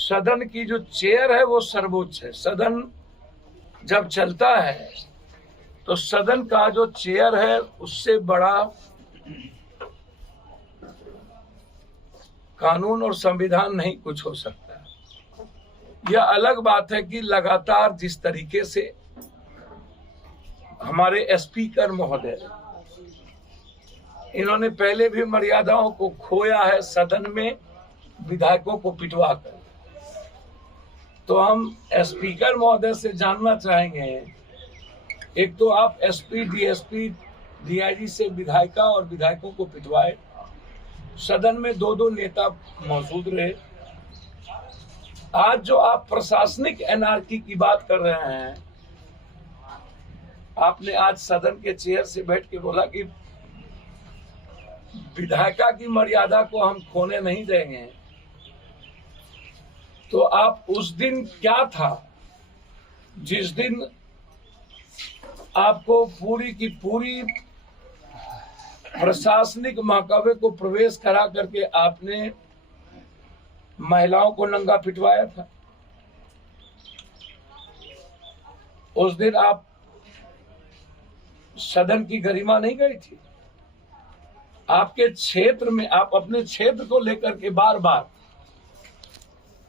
सदन की जो चेयर है वो सर्वोच्च है। सदन जब चलता है तो सदन का जो चेयर है उससे बड़ा कानून और संविधान नहीं कुछ हो सकता। यह अलग बात है कि लगातार जिस तरीके से हमारे स्पीकर महोदय, इन्होंने पहले भी मर्यादाओं को खोया है सदन में विधायकों को पिटवा कर, तो हम स्पीकर महोदय से जानना चाहेंगे, एक तो आप एसपी, डीएसपी, डीआईजी से विधायिका और विधायकों को पिटवाए, सदन में दो दो नेता मौजूद रहे। आज जो आप प्रशासनिक एनार्की की बात कर रहे हैं, आपने आज सदन के चेयर से बैठ के बोला कि विधायिका की मर्यादा को हम खोने नहीं देंगे, तो आप उस दिन क्या था जिस दिन आपको पूरी की पूरी प्रशासनिक महकमे को प्रवेश करा करके आपने महिलाओं को नंगा पिटवाया था? उस दिन आप सदन की गरिमा नहीं गई थी? आपके क्षेत्र में आप अपने क्षेत्र को लेकर के बार बार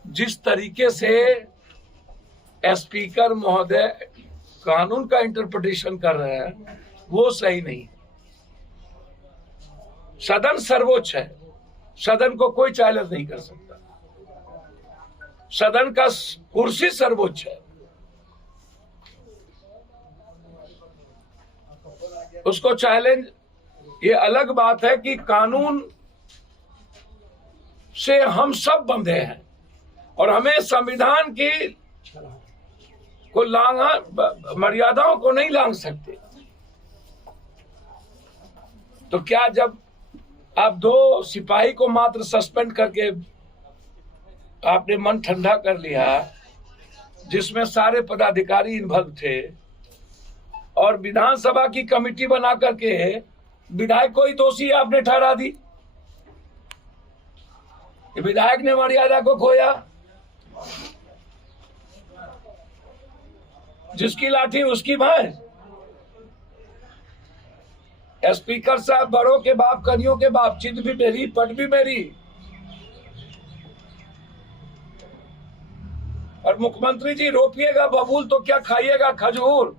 जिस तरीके से स्पीकर महोदय कानून का इंटरप्रिटेशन कर रहे हैं वो सही नहीं है। सदन सर्वोच्च है, सदन को कोई चैलेंज नहीं कर सकता। सदन का कुर्सी सर्वोच्च है, उसको चैलेंज, ये अलग बात है कि कानून से हम सब बंधे हैं और हमें संविधान की को मर्यादाओं को नहीं लांघ सकते। तो क्या जब आप दो सिपाही को मात्र सस्पेंड करके आपने मन ठंडा कर लिया, जिसमें सारे पदाधिकारी इन्वॉल्व थे, और विधानसभा की कमेटी बना करके विधायक को ही दोषी आपने ठहरा दी? विधायक ने मर्यादा को खोया, जिसकी लाठी उसकी भैंस। स्पीकर साहब, बड़ों के बाप कनियों के बाप, चित भी मेरी पट भी मेरी। और मुख्यमंत्री जी, रोपिएगा बबूल तो क्या खाइएगा खजूर।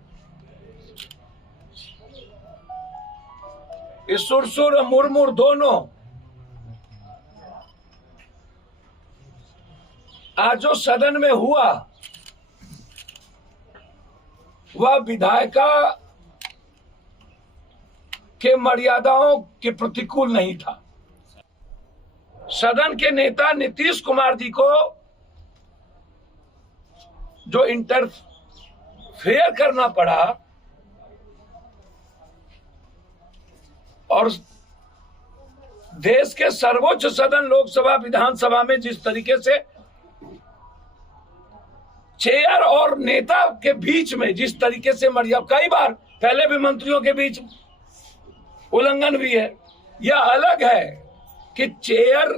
इस सुरसुर और मुरमुर दोनों आज जो सदन में हुआ वह विधायिका के मर्यादाओं के प्रतिकूल नहीं था। सदन के नेता नीतीश कुमार जी को जो इंटरफेयर करना पड़ा और देश के सर्वोच्च सदन लोकसभा विधानसभा में जिस तरीके से चेयर और नेता के बीच में जिस तरीके से मर्यादा, कई बार पहले भी मंत्रियों के बीच उल्लंघन भी है। यह अलग है कि चेयर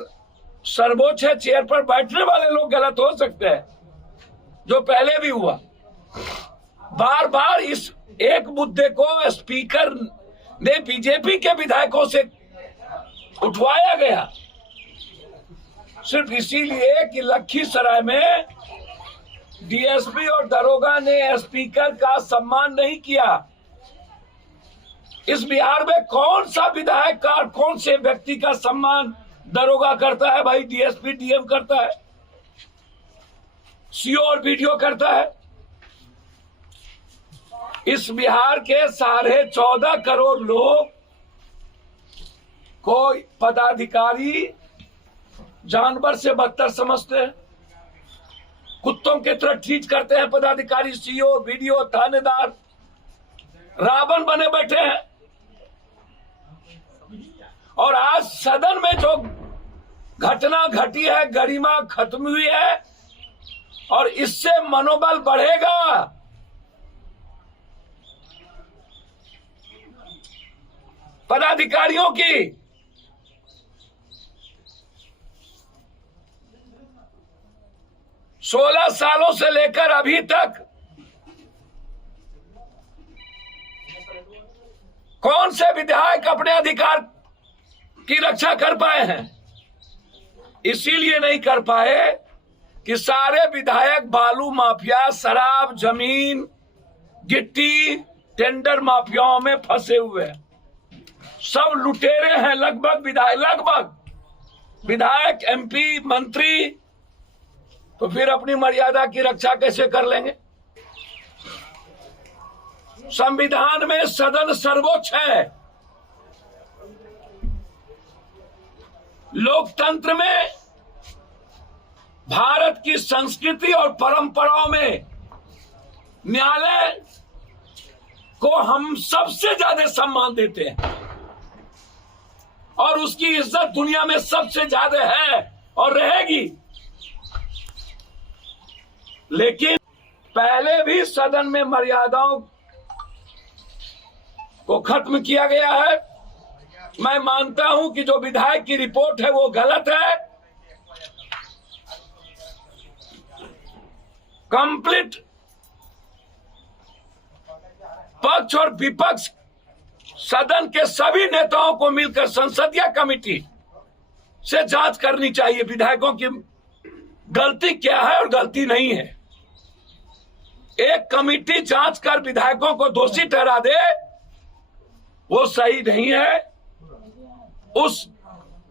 सर्वोच्च है, चेयर पर बैठने वाले लोग गलत हो सकते हैं, जो पहले भी हुआ। बार बार इस एक मुद्दे को स्पीकर ने बीजेपी के विधायकों से उठवाया गया सिर्फ इसीलिए कि लखीसराय में डीएसपी और दरोगा ने स्पीकर का सम्मान नहीं किया। इस बिहार में कौन सा विधायक का और कौन से व्यक्ति का सम्मान दरोगा करता है? भाई, डीएसपी डीएम करता है, सीओ और बीडीओ करता है। इस बिहार के 14.5 करोड़ लोग को पदाधिकारी जानवर से बदतर समझते हैं, कुत्तों के तरह ट्रीट करते हैं। पदाधिकारी, सीओ, बीडीओ, थानेदार रावण बने बैठे हैं। और आज सदन में जो घटना घटी है, गरिमा खत्म हुई है और इससे मनोबल बढ़ेगा। पदाधिकारियों की 16 सालों से लेकर अभी तक कौन से विधायक अपने अधिकार की रक्षा कर पाए हैं? इसीलिए नहीं कर पाए कि सारे विधायक बालू माफिया, शराब, जमीन, गिट्टी, टेंडर माफियाओं में फंसे हुए हैं। सब लुटेरे हैं लगभग विधायक, एमपी, मंत्री। तो फिर अपनी मर्यादा की रक्षा कैसे कर लेंगे? संविधान में सदन सर्वोच्च है। लोकतंत्र में, भारत की संस्कृति और परंपराओं में न्यायालय को हम सबसे ज्यादा सम्मान देते हैं और उसकी इज्जत दुनिया में सबसे ज्यादा है और रहेगी। लेकिन पहले भी सदन में मर्यादाओं को खत्म किया गया है। मैं मानता हूं कि जो विधायक की रिपोर्ट है वो गलत है। कंप्लीट पक्ष और विपक्ष, सदन के सभी नेताओं को मिलकर संसदीय कमेटी से जांच करनी चाहिए विधायकों की गलती क्या है और गलती नहीं है। एक कमेटी जांच कर विधायकों को दोषी ठहरा दे, वो सही नहीं है। उस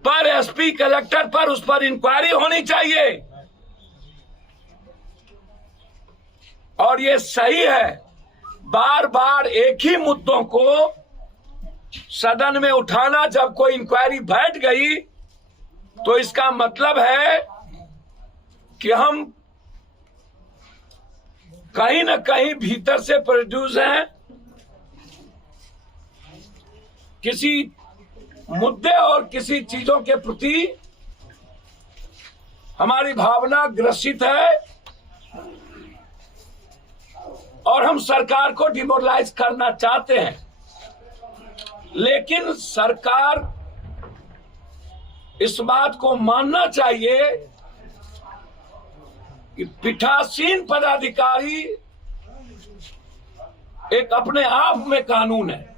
पर एसपी, कलेक्टर पर उस पर इंक्वायरी होनी चाहिए और ये सही है। बार बार एक ही मुद्दों को सदन में उठाना, जब कोई इंक्वायरी बैठ गई तो इसका मतलब है कि हम कहीं न कहीं भीतर से प्रोड्यूस हैं, किसी मुद्दे और किसी चीजों के प्रति हमारी भावना ग्रसित है और हम सरकार को डिमोरलाइज करना चाहते हैं। लेकिन सरकार इस बात को मानना चाहिए कि पीठासीन पदाधिकारी एक अपने आप में कानून है,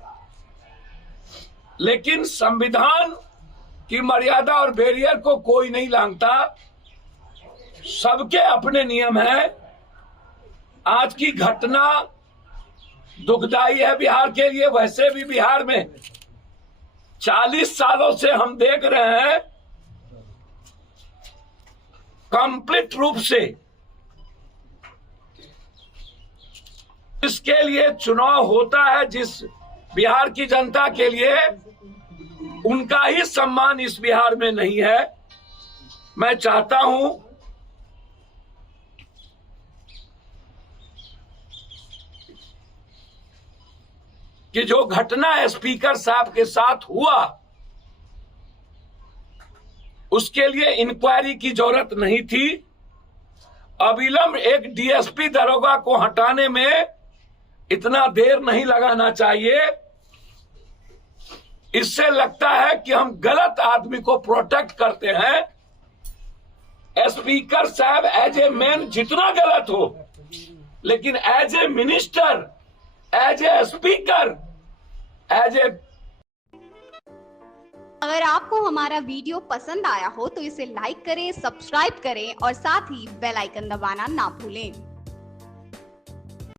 लेकिन संविधान की मर्यादा और बैरियर को कोई नहीं लांघता। सबके अपने नियम हैं। आज की घटना दुखदाई है बिहार के लिए। वैसे भी बिहार में 40 सालों से हम देख रहे हैं कंप्लीट रूप से इसके लिए चुनाव होता है, जिस बिहार की जनता के लिए, उनका ही सम्मान इस बिहार में नहीं है। मैं चाहता हूं कि जो घटना स्पीकर साहब के साथ हुआ उसके लिए इंक्वायरी की जरूरत नहीं थी। अविलंब एक डीएसपी दरोगा को हटाने में इतना देर नहीं लगाना चाहिए। इससे लगता है कि हम गलत आदमी को प्रोटेक्ट करते हैं। स्पीकर साहब एज ए मैन जितना गलत हो, लेकिन as a minister, as a speaker, as a. अगर आपको हमारा वीडियो पसंद आया हो तो इसे लाइक करें, सब्सक्राइब करें और साथ ही बेल आइकन दबाना ना भूलें।